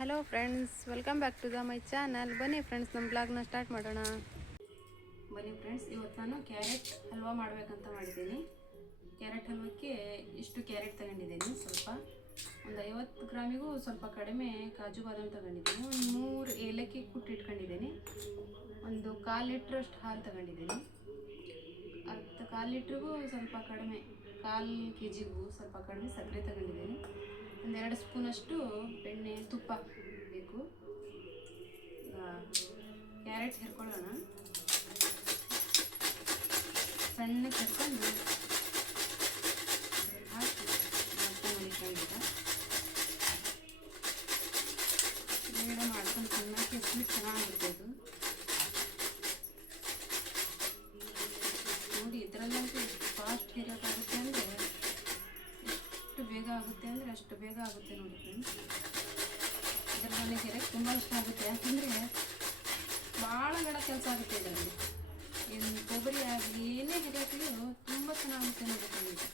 Hello friends, welcome back to my channel. ಬನ್ನಿ friends, ನಮ್ಮ ಬ್ಲಾಗ್ನ ಸ್ಟಾರ್ಟ್ ಮಾಡೋಣ. ಬನ್ನಿ ಫ್ರೆಂಡ್ಸ್, ಇವತ್ತು ನಾನು ಕ್ಯಾರೆಟ್ ಹಲ್ವಾ ಮಾಡಬೇಕಂತ ಮಾಡಿದ್ದೀನಿ. ಕ್ಯಾರೆಟ್ ಹಲ್ವಕ್ಕೆ ಇಷ್ಟು ಕ್ಯಾರೆಟ್ ತಗೊಂಡಿದ್ದೀನಿ. ಸ್ವಲ್ಪ ಒಂದು 50 ಗ್ರಾಮಿಗೂ ಸ್ವಲ್ಪ ಕಡಿಮೆ ಕಾಜು ಬಾದಾಮ್ ತಗೊಂಡಿದ್ದೀನಿ. ಒಂದು 3 ಏಲಕ್ಕಿ ಕುಟ್ಟಿಟ್ಕೊಂಡಿದ್ದೀನಿ. ಒಂದು 1/4 ಲೀಟ್ರಷ್ಟು ಹಾಲು ತಗೊಂಡಿದ್ದೀನಿ. ಕಾಲು ಲೀಟ್ರಿಗೂ ಸ್ವಲ್ಪ ಕಡಿಮೆ, 1/4 kgಗೂ ಸ್ವಲ್ಪ ಕಡಿಮೆ ಸಕ್ಕರೆ ತಗೊಂಡಿದ್ದೀನಿ. ಒಂದು 2 ಸ್ಪೂನಷ್ಟು ಬೆಣ್ಣೆ ತುಪ್ಪ ಬೇಕು. ಕ್ಯಾರೆಟ್ ಹೆರ್ಕೊಳ್ಳೋಣ. ಸಣ್ಣಕ್ಕೆ ಹೆರ್ಕೊಂಡು ಹಾಕಿ ಮಾಡ್ಕೊಂಡಿದ್ದ ಬೇಡ ಮಾಡ್ಕೊಂಡು ಸಣ್ಣಕ್ಕೆ ಸ್ವೀಟ್ ಚೆನ್ನಾಗಿರ್ಬೋದು ನೋಡಿ. ಇದರಲ್ಲಂತೂ ಫಾಸ್ಟ್ ಹೇರೋಕ್ಕಾಗುತ್ತೆ ಅಂದರೆ ಎಷ್ಟು ಬೇಗ ಆಗುತ್ತೆ ಅಂದರೆ ಅಷ್ಟು ಬೇಗ ಆಗುತ್ತೆ ನೋಡಿ ಫ್ರೆಂಡ್ಸ್. ಇದರಲ್ಲಿ ಹೇರಕ್ಕೆ ತುಂಬ ಇಷ್ಟ ಆಗುತ್ತೆ, ಯಾಕಂದರೆ ಭಾಳ ಗಡ ಕೆಲಸ ಆಗುತ್ತೆ ಇದರಲ್ಲಿ. ಏನು ಕೊಬ್ಬರಿ ಆಗಲಿ ಏನೇ ಹೆರಕ್ಕೂ ತುಂಬ ಚೆನ್ನಾಗುತ್ತೆ ನೋಡಿ ಫ್ರೆಂಡ್ಸ್.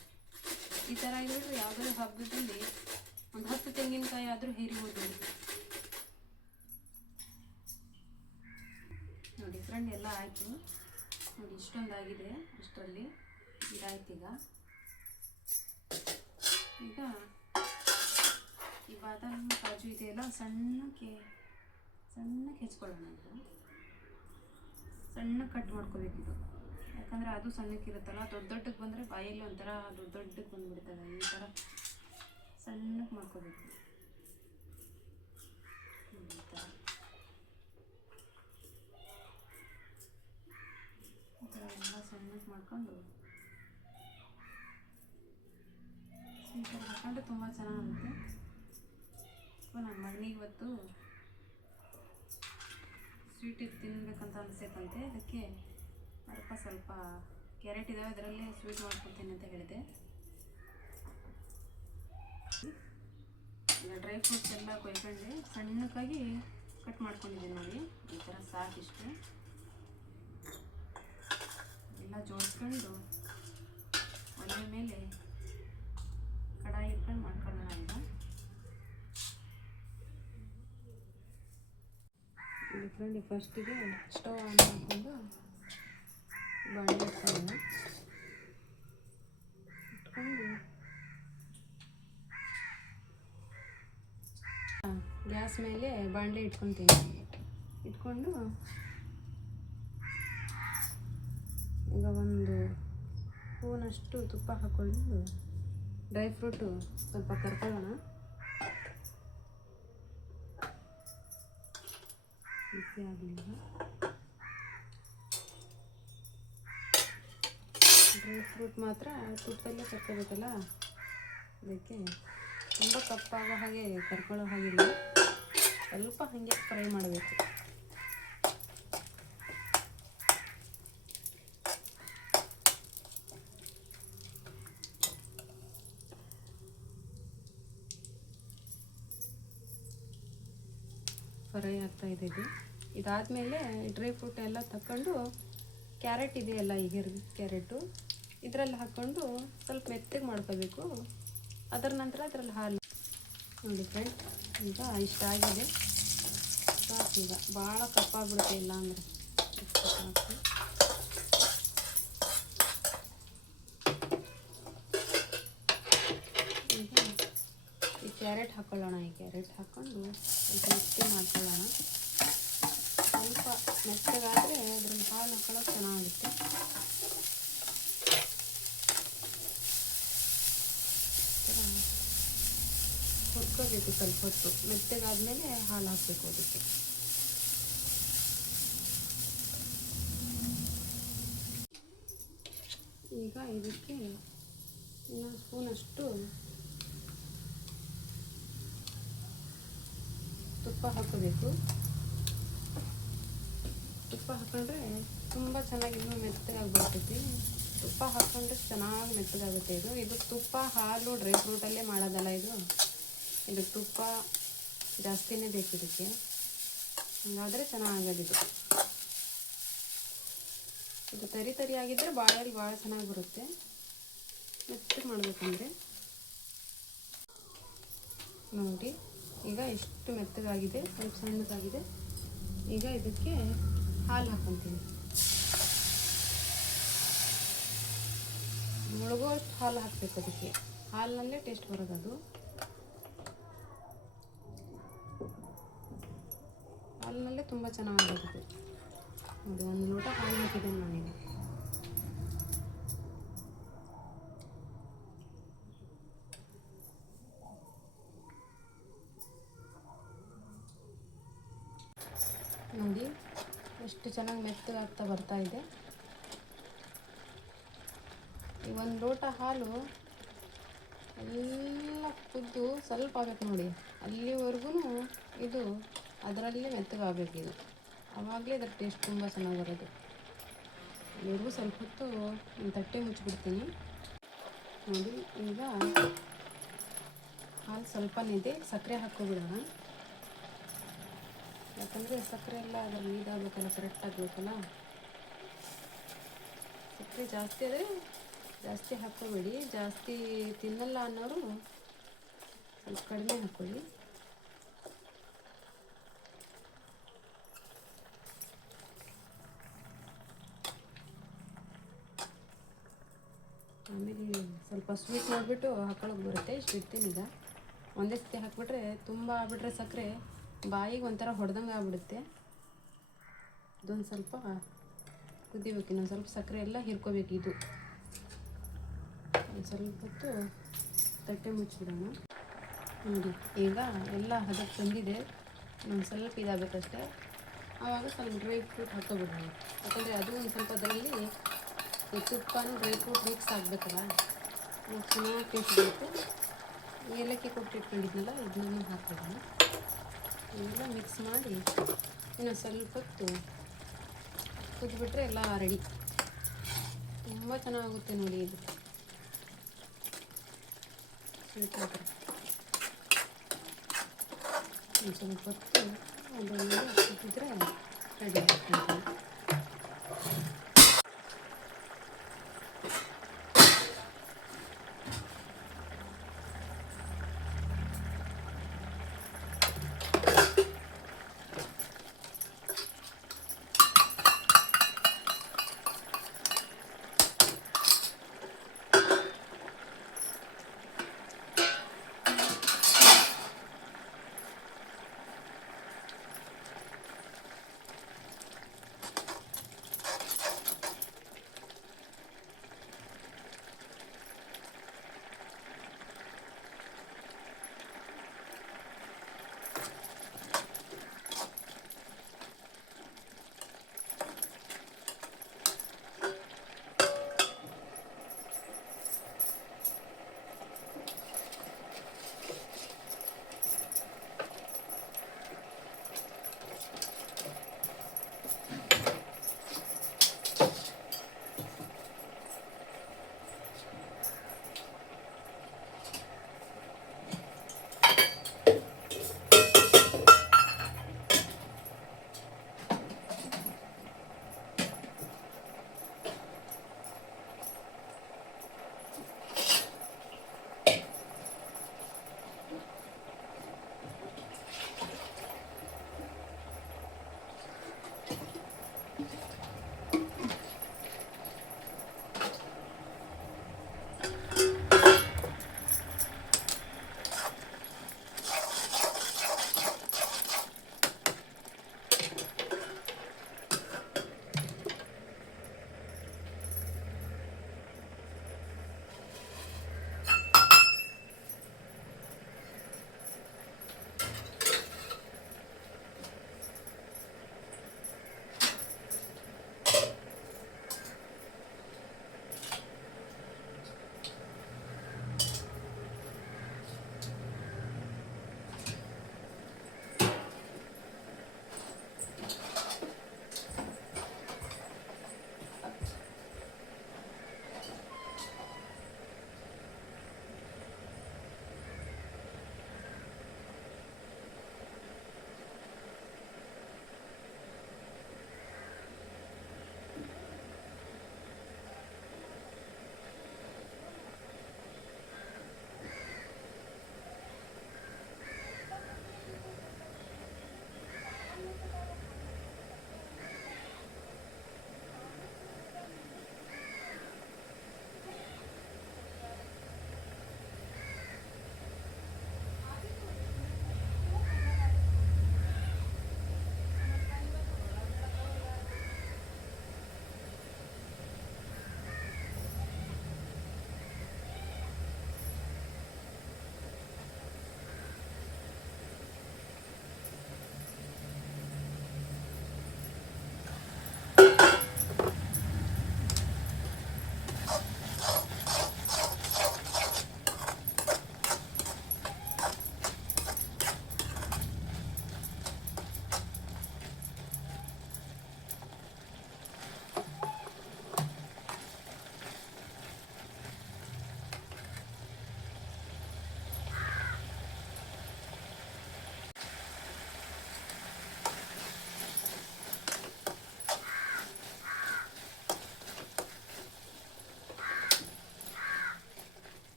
ಈ ಥರ ಇದ್ಬಿಟ್ರೆ ಯಾವುದಾದ್ರು ಹಬ್ಬದಲ್ಲಿ ಒಂದು 10 ತೆಂಗಿನಕಾಯಿ ಆದರೂ ಹೇರಿಬೋದು ನೋಡಿ ಫ್ರೆಂಡ್. ಎಲ್ಲ ಆಯಿತು ನೋಡಿ, ಇಷ್ಟೊಂದಾಗಿದೆ. ಅಷ್ಟರಲ್ಲಿ ಇದಾಯ್ತು. ಈಗ ಈ ಬಾದಾಮಿ ಕಾಜು ಇದೆಯಲ್ಲ, ಸಣ್ಣಕ್ಕೆ ಹೆಚ್ಕೊಳ್ಳೋಣ. ಇದು ಸಣ್ಣ ಕಟ್ ಮಾಡ್ಕೋಬೇಕಿದು, ಯಾಕಂದರೆ ಅದು ಸಣ್ಣಕ್ಕಿರುತ್ತಲ್ಲ. ದೊಡ್ಡಕ್ಕೆ ಬಂದರೆ ಬಾಯಲ್ಲಿ ಒಂಥರ ದೊಡ್ಡಕ್ಕೆ ಬಂದುಬಿಡ್ತದೆ. ಈ ಥರ ಸಣ್ಣಕ್ಕೆ ಮಾಡ್ಕೋಬೇಕು. ಈ ಥರ ಎಲ್ಲ ಸಣ್ಣಕ್ಕೆ ಮಾಡ್ಕೊಂಡು ಸ್ವೀಟಲ್ಲಿ ಹಾಕೊಂಡ್ರೆ ತುಂಬ ಚೆನ್ನಾಗುತ್ತೆ. ನಮ್ಮ ಮಗನಿಗೆ ಇವತ್ತು ಸ್ವೀಟ್ ತಿನ್ನಬೇಕಂತ ಅನಿಸ್ತೈತಂತೆ. ಅದಕ್ಕೆ ಸ್ವಲ್ಪ ಕ್ಯಾರೆಟ್ ಇದ್ದಾವೆ, ಅದರಲ್ಲೇ ಸ್ವೀಟ್ ಮಾಡ್ಕೊಡ್ತೀನಿ ಅಂತ ಹೇಳಿದೆ. ಈಗ ಡ್ರೈ ಫ್ರೂಟ್ಸ್ ಎಲ್ಲ ಕೊಯ್ಕೊಂಡೆ ಸಣ್ಣಕ್ಕಾಗಿ ಕಟ್ ಮಾಡ್ಕೊಂಡಿದ್ದೀನಿ ನೋಡಿ. ಈ ಥರ ಸಾಕಿಷ್ಟು ಎಲ್ಲ ಜೋಡಿಸ್ಕೊಂಡು ಒಲೆ ಮೇಲೆ ಕಡಾಯಿ ಇಟ್ಕೊಂಡು ಮಾಡ್ಕೊಳ್ಳೋಣ. ಈಗ ಫ್ರೆಂಡ್, ಫಸ್ಟಿಗೆ ಸ್ಟವ್ ಆನ್ ಮಾಡಿಕೊಂಡು ಬಾಣಲೆ ಇಟ್ಕೊಂಡು ಗ್ಯಾಸ್ ಮೇಲೆ ಬಾಣಲೆ ಇಟ್ಕೊತೀನಿ. ಇಟ್ಕೊಂಡು ಈಗ ಒಂದು ಸ್ಪೂನಷ್ಟು ತುಪ್ಪ ಹಾಕ್ಕೊಂಡು ಡ್ರೈ ಫ್ರೂಟು ಸ್ವಲ್ಪ ಕರ್ಕೊಳ್ಳೋಣ. ಬಿಸಿ ಆಗಲಿಲ್ಲ. ಡ್ರೈ ಫ್ರೂಟ್ ಮಾತ್ರ ತುಪ್ಪದಲ್ಲೇ ಕರ್ಕೋಬೇಕಲ್ಲ, ಅದಕ್ಕೆ ತುಂಬ ಕಪ್ಪಾಗೋ ಹಾಗೆ ಕರ್ಕೊಳ್ಳೋ ಹಾಗಿಲ್ಲ, ಸ್ವಲ್ಪ ಹಾಗೆ ಫ್ರೈ ಮಾಡಬೇಕು. ಫ್ರೈ ಆಗ್ತಾಯಿದೆ ಇದು. ಇದಾದಮೇಲೆ ಡ್ರೈ ಫ್ರೂಟ್ ಎಲ್ಲ ತಗೊಂಡು ಕ್ಯಾರೆಟ್ ಇದೆಯಲ್ಲ, ಈಗ ಕ್ಯಾರೆಟು ಇದರಲ್ಲಿ ಹಾಕ್ಕೊಂಡು ಸ್ವಲ್ಪ ಮೆತ್ತಗೆ ಮಾಡ್ಕೋಬೇಕು. ಅದರ ನಂತರ ಅದರಲ್ಲಿ ಹಾಲು ನೋಡಿ ಫ್ರೆಂಡ್. ಈಗ ಇಷ್ಟ ಆಗಿದೆ ಸಾಕು. ಈಗ ಭಾಳ ಕಪ್ಪಾಗ್ಬಿಡುತ್ತೆ, ಇಲ್ಲ ಅಂದರೆ ಸಾಕು. ಈಗ ಈ ಕ್ಯಾರೆಟ್ ಹಾಕ್ಕೊಳ್ಳೋಣ. ಈ ಕ್ಯಾರೆಟ್ ಹಾಕ್ಕೊಂಡು ಸ್ವಲ್ಪ ಮಿಕ್ಸಿ ಮಾಡ್ಕೊಳ್ಳೋಣ. ಸ್ವಲ್ಪ ಮೆತ್ತಗಾದರೆ ಅದ್ರಲ್ಲಿ ಹಾಲು ಹಾಕೊಳ್ಳೋಕೆ ಚೆನ್ನಾಗುತ್ತೆ. ಹುರ್ಕೋಬೇಕು ಸ್ವಲ್ಪ ಹೊತ್ತು. ಮೆತ್ತಗಾದ್ಮೇಲೆ ಹಾಲು ಹಾಕಬೇಕು ಅದಕ್ಕೆ. ಈಗ ಇದಕ್ಕೆ ಇನ್ನೊಂದು ಸ್ಪೂನಷ್ಟು ತುಪ್ಪ ಹಾಕೋಬೇಕು. ತುಪ್ಪ ಹಾಕೊಂಡ್ರೆ ತುಂಬ ಚೆನ್ನಾಗಿ ಇನ್ನೂ ಮೆತ್ತಗಾಗಿ ಬರ್ತೈತಿ. ತುಪ್ಪ ಹಾಕ್ಕೊಂಡ್ರೆ ಚೆನ್ನಾಗಿ ಮೆತ್ತಗಾಗುತ್ತೆ. ಇದು ತುಪ್ಪ ಹಾಲು ಡ್ರೈ ಫ್ರೂಟಲ್ಲೇ ಮಾಡೋದಲ್ಲ. ಇದು ತುಪ್ಪ ಜಾಸ್ತಿನೇ ಬೇಕು ಇದಕ್ಕೆ, ಹಾಗಾದರೆ ಚೆನ್ನಾಗೋದಿದು. ಇದು ತರಿ ಆಗಿದ್ದರೆ ಬಾಯಲ್ಲಿ ಭಾಳ ಚೆನ್ನಾಗಿ ಬರುತ್ತೆ. ಮೆತ್ತಗೆ ಮಾಡಬೇಕಂದ್ರೆ ನೋಡಿ ಈಗ ಇಷ್ಟು ಮೆತ್ತಗಾಗಿದೆ, ಸ್ವಲ್ಪ ಸಣ್ಣದಾಗಿದೆ. ಈಗ ಇದಕ್ಕೆ ಹಾಲು ಹಾಕ್ಕೊತೀನಿ. ಮುಳುಗೋಷ್ಟು ಹಾಲು ಹಾಕಬೇಕು. ಅದಕ್ಕೆ ಹಾಲಿನಲ್ಲೇ ಟೇಸ್ಟ್ ಬರೋದು. ಹಾಲಿನಲ್ಲೇ ತುಂಬ ಚೆನ್ನಾಗಿರುತ್ತೆ. ನೋಡಿ, 1 ಲೋಟ ಹಾಲು ಹಾಕಿದ್ದೇನೆ ನಾನೀಗ. ನೋಡಿ ಎಷ್ಟು ಚೆನ್ನಾಗಿ ಮೆತ್ತಗಾಗ್ತಾ ಬರ್ತಾ ಇದೆ. ಈ 1 ಲೋಟ ಹಾಲು ಎಲ್ಲ ಕುದ್ದು ಸ್ವಲ್ಪ ಆಗಬೇಕು ನೋಡಿ. ಅಲ್ಲಿವರೆಗೂ ಇದು ಅದರಲ್ಲೇ ಮೆತ್ತಗಾಗಬೇಕು. ಇದು ಆವಾಗಲೇ ಅದರ ಟೇಸ್ಟ್ ತುಂಬ ಚೆನ್ನಾಗಿ ಬರೋದು. ಇಲ್ಲಿವರೆಗೂ ಸ್ವಲ್ಪ ಹೊತ್ತು ತಟ್ಟೆ ಮುಚ್ಚಿಬಿಡ್ತೀನಿ. ನೋಡಿ, ಈಗ ಹಾಲು ಸ್ವಲ್ಪನೇ ಇದೆ. ಸಕ್ಕರೆ ಹಾಕ್ಕೊಬಿಡೋಣ. ಯಾಕಂದರೆ ಸಕ್ಕರೆ ಎಲ್ಲ ಅದರಲ್ಲಿ ಇದಾಗಬೇಕಲ್ಲ, ಕರೆಕ್ಟ್ ಆಗಬೇಕಲ್ಲ. ಸಕ್ಕರೆ ಜಾಸ್ತಿ ಆದರೆ ಜಾಸ್ತಿ ಹಾಕ್ಕೋಬೇಡಿ. ಜಾಸ್ತಿ ತಿನ್ನಲ್ಲ ಅನ್ನೋರು ಸ್ವಲ್ಪ ಕಡಿಮೆ ಹಾಕ್ಕೊಳ್ಳಿ. ಆಮೇಲೆ ಸ್ವಲ್ಪ ಸ್ವೀಟ್ ಮಾಡಿಬಿಟ್ಟು ಹಾಕೊಳ್ಳೋಕೆ ಬರುತ್ತೆ. ಇಷ್ಟು ಇಡ್ತೀನಿ. ಈಗ ಒಂದೇ ಸತಿ ಹಾಕಿಬಿಟ್ರೆ ತುಂಬ ಆಗ್ಬಿಟ್ರೆ ಸಕ್ಕರೆ ಬಾಯಿಗೆ ಒಂಥರ ಹೊಡೆದಂಗೆ ಆಗ್ಬಿಡುತ್ತೆ. ಇದೊಂದು ಸ್ವಲ್ಪ ಕುದಿಬೇಕು. ಇನ್ನೊಂದು ಸ್ವಲ್ಪ ಸಕ್ಕರೆ ಎಲ್ಲ ಹೀರ್ಕೋಬೇಕು. ಇದು ಒಂದು ಸ್ವಲ್ಪ ಹೊತ್ತು ತಟ್ಟೆ ಮುಚ್ಚಿಬಿಡೋಣ. ನೋಡಿ, ಈಗ ಎಲ್ಲ ಹದಕ್ಕೆ ತಂದಿದೆ. ಒಂದು ಸ್ವಲ್ಪ ಇದಾಗಬೇಕಷ್ಟೇ. ಆವಾಗ ಸ್ವಲ್ಪ ಡ್ರೈ ಫ್ರೂಟ್ ಹಾಕ್ಕೊಬಿಡೋಣ. ಯಾಕಂದರೆ ಅದು ಒಂದು ಸ್ವಲ್ಪ ಅದರಲ್ಲಿ ತುಪ್ಪನೂ ಡ್ರೈ ಫ್ರೂಟ್ ಮಿಕ್ಸ್ ಆಗಬೇಕಲ್ಲ, ಚೆನ್ನಾಗಿ ಟೇಸ್ಟ್ ಬರುತ್ತೆ. ಏಲಕ್ಕಿ ಕೊಟ್ಟಿಟ್ಕೊಂಡಿದ್ನಲ್ಲ, ಇದನ್ನ ಹಾಕ್ಬಿಡೋಣ. ಎಲ್ಲ ಮಿಕ್ಸ್ ಮಾಡಿ ಇನ್ನು ಸ್ವಲ್ಪ ಹೊತ್ತು ಕುದ್ಬಿಟ್ರೆ ಎಲ್ಲ ರೆಡಿ. ತುಂಬ ಚೆನ್ನಾಗುತ್ತೆ ನೋಡಿ. ಇದು ಸ್ವೀಟ್ ಹಾಕಿ ಒಂದು ಸ್ವಲ್ಪ ಹೊತ್ತು ಅದರಲ್ಲಿ ಕುದಿದ್ರೆ ರೆಡಿ ಆಗ್ತದೆ.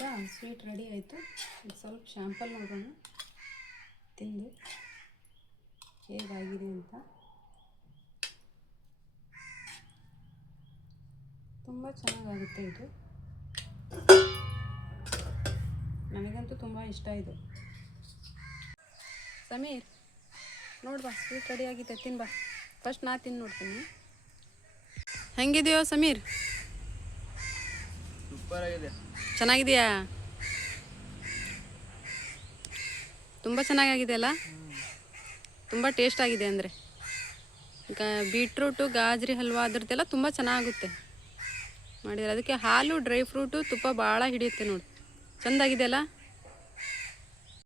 ಈಗ ಸ್ವೀಟ್ ರೆಡಿ ಆಯಿತು. ಈಗ ಸ್ವಲ್ಪ ಶಾಂಪಲ್ ನೋಡೋಣ ತಿಂದು ಹೇಗಾಗಿದೆ ಅಂತ. ತುಂಬ ಚೆನ್ನಾಗಾಗುತ್ತೆ ಇದು, ನನಗಂತೂ ತುಂಬ ಇಷ್ಟ ಇದು. ಸಮೀರ್ ನೋಡ್ಬಾ, ಸ್ವೀಟ್ ರೆಡಿ ಆಗಿದೆ, ತಿನ್ಬಾ. ಫಸ್ಟ್ ನಾ ತಿಂದು ನೋಡ್ತೀನಿ ಹೆಂಗಿದೆಯೋ ಸಮೀರ್. ಸೂಪರ್ ಆಗಿದೆ. ಚೆನ್ನಾಗಿದೆಯಾ? ತುಂಬ ಚೆನ್ನಾಗಾಗಿದೆ ಅಲ್ಲ, ತುಂಬ ಟೇಸ್ಟ್ ಆಗಿದೆ. ಅಂದರೆ ಬೀಟ್ರೂಟು ಗಾಜರಿ ಹಲ್ವಾ ಅದ್ರದ್ದೆಲ್ಲ ತುಂಬ ಚೆನ್ನಾಗುತ್ತೆ ಮಾಡಿದ್ರೆ. ಅದಕ್ಕೆ ಹಾಲು, ಡ್ರೈ ಫ್ರೂಟು, ತುಪ್ಪ ಭಾಳ ಹಿಡಿಯುತ್ತೆ ನೋಡಿ. ಚೆಂದಾಗಿದೆ ಅಲ್ಲ.